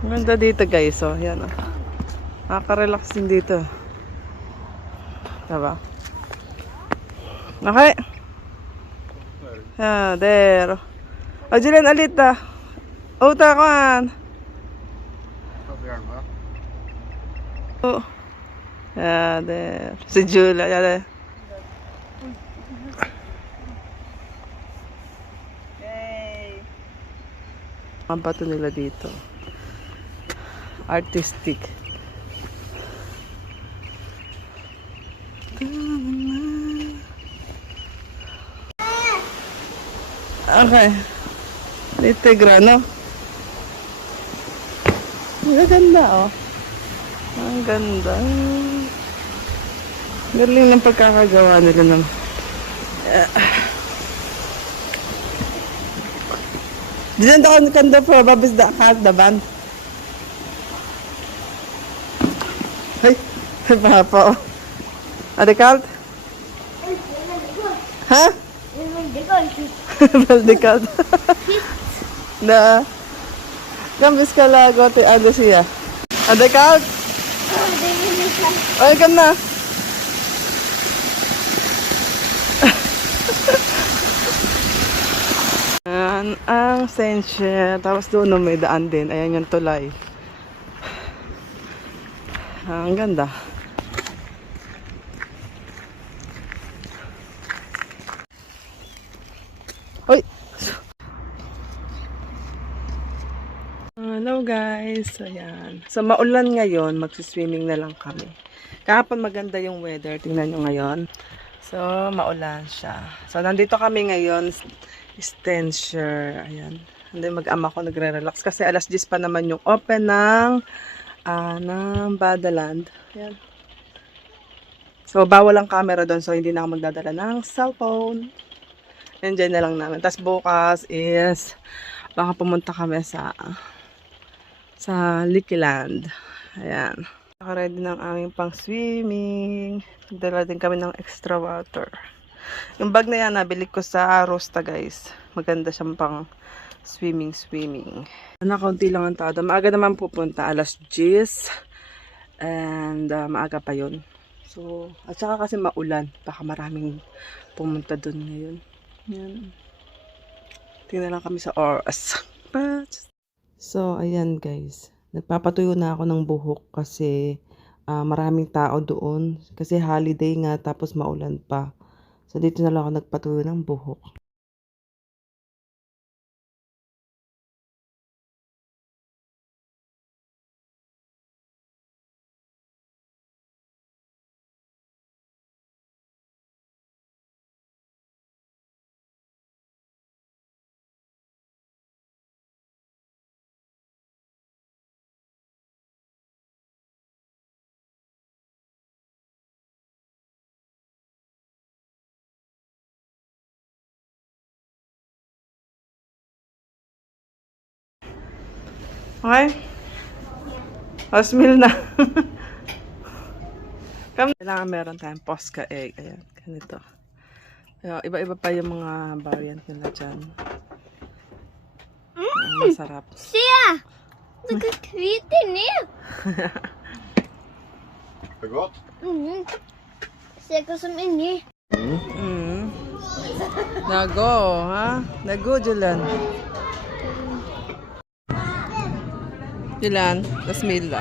Ang ganda dito guys. Oh, yan oh. Nakaka-relax din dito. Diba? Okay. Ah, there. O, Julian, alit ah. Uta ko an. Oh. Yeah, there. Si Julia, yeah, there. Yay! Ang bato nila dito. Artistic. Okay. Dito grano. Ang ganda oh. Ang ganda. Galing ng pagkakagawa nila ng Diyan ako kanda po, babis da kat daban. Hey, papa. Adekalt? Ha? Adekalt. Na. Gambis ka lago te ano siya. Adekalt? Ay, kam na. Ayan, ang Sensya. Tapos doon may daan din. Ayan yung tulay. Ang ganda. Uy! Hello guys. Ayan. So maulan ngayon. Magsiswimming na lang kami. Kahapon maganda yung weather. Tingnan nyo ngayon. So maulan siya. So nandito kami ngayon. Stenshire. Ayan. Hindi mag-ama ko nagre-relax kasi alas 10 pa naman yung open ng Badaland. Ayan. So bawal ang camera doon so hindi na ako magdadala ng cellphone. Enjoy na lang namin. Tapos bukas is baka pumunta kami sa Likiland. Ayan. Naka-ready ng aming pang swimming. Dala din kami ng extra water. Yung bag na yan, nabili ko sa Rosta guys. Maganda siyang pang swimming. Kaunti lang ang tao. Maaga naman pupunta. Alas 10. And maaga pa yun. So, at saka kasi maulan. Baka maraming pumunta dun ngayon. Yan. Tingnan lang kami sa oras. So, ayan guys. Nagpapatuyo na ako ng buhok kasi maraming tao doon. Kasi holiday nga tapos maulan pa. So, dito na lang ako nagpatuyo ng buhok. Okay? Osmil na. Kailangan meron tayong Posca egg. Ayan, ganito. Iba-iba pa yung mga variant nila dyan. Masarap. Siya! Nagkakritin niya. Gott? Siya ko som inni. Nago, ha? Nago, Julan. Julan, Osmil na.